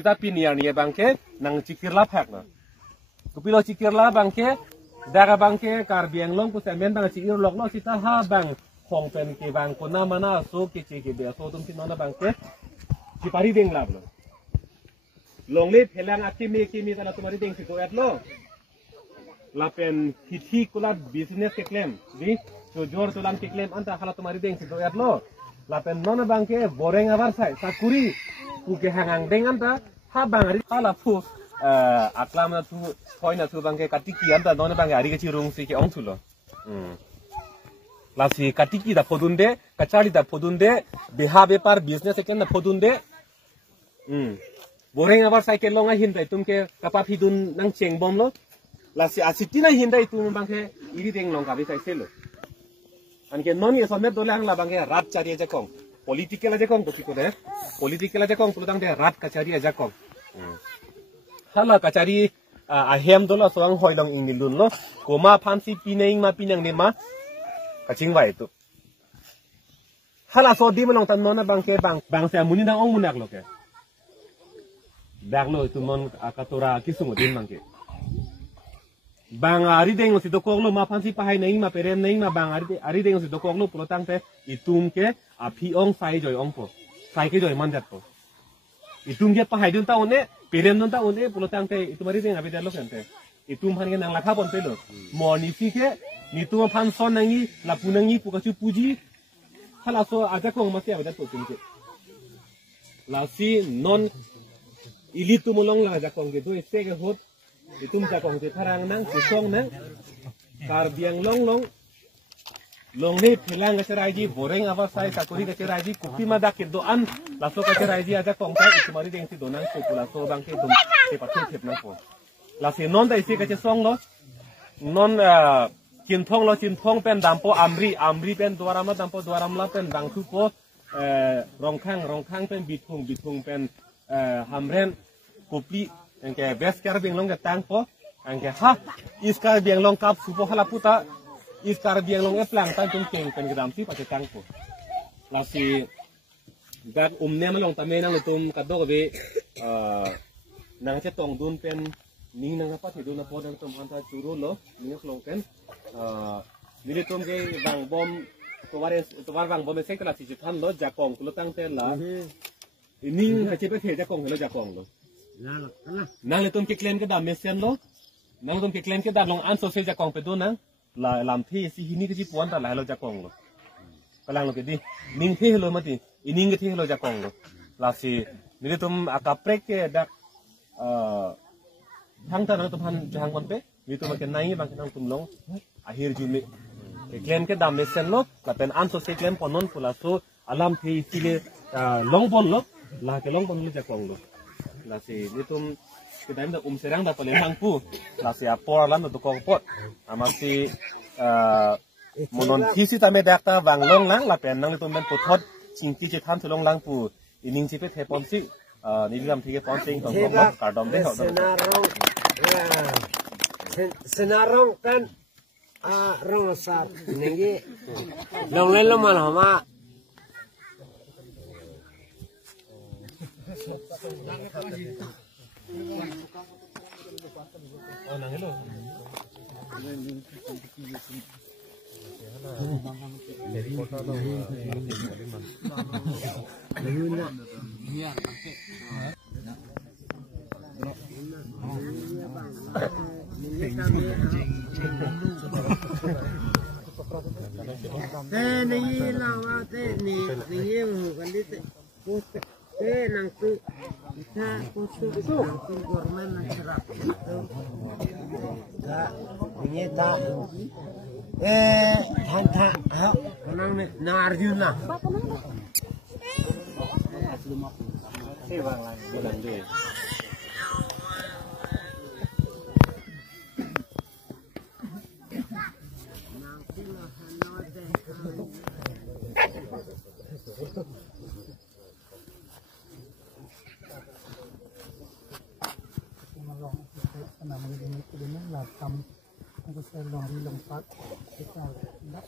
kita piniar ni bangke nang cikirla phek na kupilo cikirla bangke daga bangke kar biang long ku semen bang cikir lok lo sita ha bang khong pen ke bang ko na mana so ke che ke be so tum tin na bangke cipari deng lab lo long le phelang akimi kimi tala tumari deng si ko at lo lapen hithi kula business ke claim di so jor tulang ke claim anta khala tumari deng si ko at lo lapen nona bangke boreng abar sai sakuri ku ke hangang deng anta ha bangari khala pu aklam na tu koi na tu bangke katiki anta nona bangke ari ke chirung si ke ong thulo lasi katiki da podunde kachari da podunde biha bepar business ke na podunde boreng abar sai ke longa hindai tumke kapapi dun nang cheng bom lo lasi asitina hindai tum bangke iri deng long ka bi sai selo anke non ye somet dolang la bangke rat chari aja kong political aja kong to deh political aja kong pulutang deh rat kachari aja kong hala kachari ahem dola soang hoidong ingilun lo koma phansi pineing ma pinang ne ma kaching wai tu hala so di melong tan nona bangke bang se muni nang ong munak lo ke dak lo itu mon akatura kisungo din bangke bang ari deng si dokok lo ma phansi pahai nei ma perem nei ma bang ari deng si dokok lo pulotang te itum ke api ong sai joy ong po sai ke joy manjat po itum ke pahai dun ta one perem dun ta one pulotang te itumari deng abe dalo kente itum phan ke nang lakha pon pelo moni si ke nitum phan son nangi lapunangi pukachu puji hala so aja kong masi abe dat po tum ke lasi non ilitu molong la aja kong ke do ese ke hot itum jakong te tharang nang song nang kar biang long ne philang ke raiji boreng ava sai sakuri ke raiji kupi ma dak do an laso ke raiji aja kong ta itumari deng si donang ko pula so bang ke dum te pathe thep na ko lasi non dai se ke song lo non chin thong pen dampo amri pen dwaram dampo dwaram la pen bang thu ko rongkhang pen bitung pen hamren kopi engke beskar biang long ke tang po engke ha iskar biang long kap supo hala puta iskar biang long eplang tan tung keng pen gedam si pakai tang po lasi gak umne malong tame nang lutum kadok be nang che tong dun pen ning nang apa thi dun po nang tum hanta churu lo ning klong pen nili tum ke bang bom towar bang bom se kala si than lo jakong kulo tang ten la ning ha che pe the jakong lo jakong lo nang le tum ke claim ke dam mesen lo nang tum ke claim ke dam long an social jakong pe do nang la lam thi si hini ke ji puan ta la lo jakong lo kalang lo ke di ning the lo mati ining ke the lo jakong lo la si nili tum akaprek ke dak thang ta nang tum han jang kon pe ni tum ke nai bang nang tum long akhir jumi ke claim ke dam mesen lo la pen an social claim ponon pula so alam thi sile long bon lo la ke long bon lo jakong lo lasi nitum kita inda serang da paling hangpu lasi apor lan untuk kokpot amasi monon kisi tame dakta bang long lang lapen nang nitum ben puthot cingki che tham thulong lang pu ining chipe the ponsi nilam thike ponsing tong tong kardom de ho senarong kan rong sar nengi long le lo mal hama oh nang hello dari kota to ni lawa te ni bandit nang tu kita kusuk tu gorman nang serap tak ini tak hanta nang na Arjuna bang lang bulan de Aku selalu lompat kita nak